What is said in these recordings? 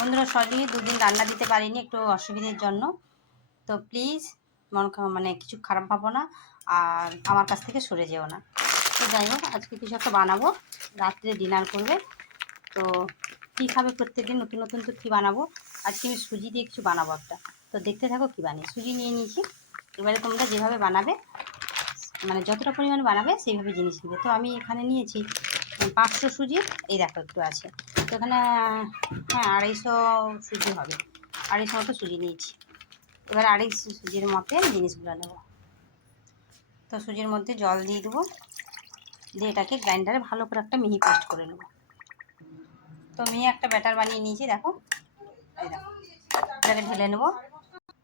বন্ধুরা, সরি, দুদিন রান্না দিতে পারিনি, একটু অসুবিধার জন্য। তো প্লিজ মন মানে কিছু খারাপ ভাবো না, আর আমার কাছ থেকে সরে যেও না। তো যাই হোক, আজকে কিছু একটা বানাবো। রাত্রে ডিনার করবে। তো কী খাবে প্রত্যেকদিন? নতুন নতুন তো কী বানাবো? আজকে আমি সুজি দিয়ে কিছু বানাবো একটা। তো দেখতে থাকো কী বানিয়ে। সুজি নিয়ে নিয়েছি। এবারে তোমরা যেভাবে বানাবে মানে যতটা পরিমাণ বানাবে, সেইভাবে জিনিস নেবে তো আমি এখানে নিয়েছি পাঁচশো সুজি, এই দেখো একটু আছে। তো এখানে হ্যাঁ আড়াইশো সুজি হবে। আড়াইশো মতো সুজি নিয়েছি। এবার আড়াইশো সুজির মধ্যে জিনিসগুলো নেব। তো সুজির মধ্যে জল দিয়ে দেবো। দিয়ে এটাকে গ্রাইন্ডারে ভালো করে একটা মিহি পেস্ট করে নেব। তো মিহি একটা ব্যাটার বানিয়ে নিয়েছি, দেখো। দেখো, এটাকে ঢেলে নেব।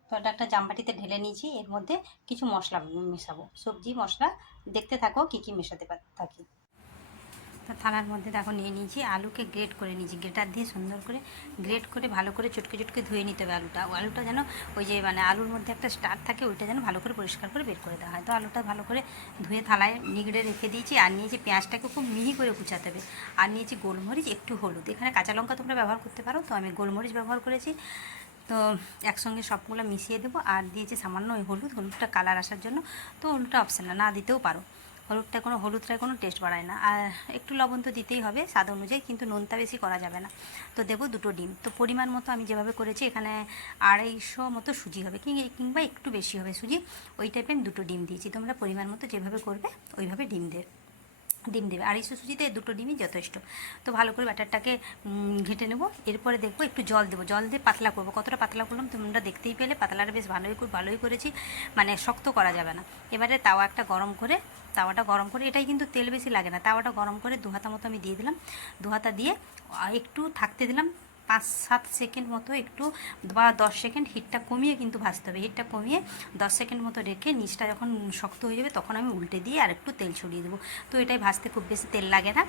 তো এটা একটা জামবাটিতে ঢেলে নিয়েছি। এর মধ্যে কিছু মশলা মেশাবো। সবজি, মশলা, দেখতে থাকো কি কি মেশাতে থাকি। তো থালার মধ্যে দেখো নিয়ে নিয়েছি, আলুকে গ্রেট করে নিয়েছি। গ্রেটার দিয়ে সুন্দর করে গ্রেট করে ভালো করে চটকে চটকে ধুয়ে নিতে হবে আলুটা। আলুটা যেন ওই যে মানে আলুর মধ্যে একটা স্টার থাকে, ওইটা যেন ভালো করে পরিষ্কার করে বের করে দেওয়া হয়। তো আলুটা ভালো করে ধুয়ে থালায় নিগড়ে রেখে দিয়েছি আর নিয়েছি পেঁয়াজটাকে খুব মিহি করে কুচাতে হবে। আর নিয়েছি গোলমরিচ, একটু হলুদ। এখানে কাঁচা লঙ্কা তোমরা ব্যবহার করতে পারো, তো আমি গোলমরিচ ব্যবহার করেছি। তো একসঙ্গে সবগুলো মিশিয়ে দেবো। আর দিয়েছি সামান্য ওই হলুদ, হলুদটা কালার আসার জন্য। তো হলুদটা অপশনাল না দিতেও পারো। হলুদটা কোনো হলুদটায় কোনো টেস্ট বাড়ায় না। আর একটু লবণ তো দিতেই হবে স্বাদ অনুযায়ী, কিন্তু নোনতা বেশি করা যাবে না। তো দেবো দুটো ডিম। তো পরিমাণ মতো আমি যেভাবে করেছি, এখানে আড়াইশো মতো সুজি হবে কিংবা একটু বেশি হবে সুজি। ওই টাইপে আমি দুটো ডিম দিয়েছি। তোমরা পরিমাণ মতো যেভাবে করবে, ওইভাবে ডিম দেবে ডিম দেবে। আড়াইশো সুজিতে দুটো ডিমই যথেষ্ট। তো ভালো করে ব্যাটারটাকে ঘেঁটে নেব। এরপরে দেখব একটু জল দেবো। জল দিয়ে পাতলা করব। কতটা পাতলা করলাম তোমরা দেখতেই পেলে। পাতলাটা বেশ ভালোই ভালোই করেছি। মানে শক্ত করা যাবে না। এবারে তাওয়া একটা গরম করে তাওয়াটা গরম করে, এটাই কিন্তু তেল বেশি লাগে না। তাওয়াটা গরম করে দু হাতা মতো আমি দিয়ে দিলাম। দু হাতা দিয়ে একটু থাকতে দিলাম। পাঁচ, সাত সেকেন্ড মতো একটু বা দশ সেকেন্ড হিটটা কমিয়ে কিন্তু ভাজতে হবে। হিটটা কমিয়ে দশ সেকেন্ড মতো রেখে নিচটা যখন শক্ত হয়ে যাবে তখন আমি উল্টে দিয়ে আর একটু তেল ছড়িয়ে দেবো। তো এটাই ভাজতে খুব বেশি তেল লাগে না।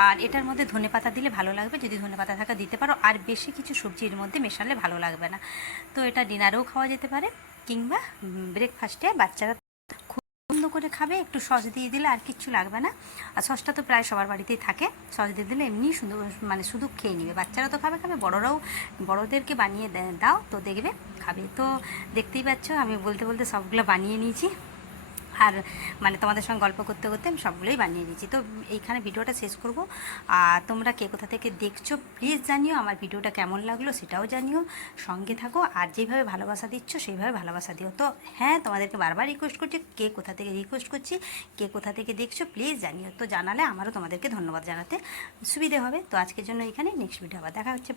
আর এটার মধ্যে ধনে পাতা দিলে ভালো লাগবে। যদি ধনে পাতা থাকা দিতে পারো, আর বেশি কিছু সবজি এর মধ্যে মেশালে ভালো লাগবে না। তো এটা ডিনারেও খাওয়া যেতে পারে, কিংবা ব্রেকফাস্টে বাচ্চারা করে খাবে, একটু সস দিয়ে দিলে আর কিচ্ছু লাগবে না। আর সসটা তো প্রায় সবার বাড়িতেই থাকে। সস দিয়ে দিলে এমনি সুন্দর মানে শুধু খেয়ে নেবে। বাচ্চারা তো খাবে খাবে। বড়রাও, বড়দেরকে বানিয়ে দাও, তো দেখবে, খাবে। তো দেখতেই পাচ্ছ, আমি বলতে বলতে সবগুলো বানিয়ে নিয়েছি। আর মানে তোমাদের সঙ্গে গল্প করতে করতে আমি সবগুলোই বানিয়ে দিয়েছি। তো এইখানে ভিডিওটা শেষ করব। আর তোমরা কে কোথা থেকে দেখছ প্লিজ জানিও। আমার ভিডিওটা কেমন লাগল সেটাও জানিও। সঙ্গে থাকো। আর যেভাবে ভালোবাসা দিচ্ছ, সেইভাবে ভালোবাসা দিও। তো হ্যাঁ তোমাদেরকে বারবার রিকোয়েস্ট করছি, কে কোথা থেকে রিকোয়েস্ট করছি, কে কোথা থেকে দেখছ প্লিজ জানিও। তো জানালে আমারও তোমাদেরকে ধন্যবাদ জানাতে সুবিধে হবে। তো আজকের জন্য এখানে নেক্সট ভিডিও আবার দেখা হচ্ছে।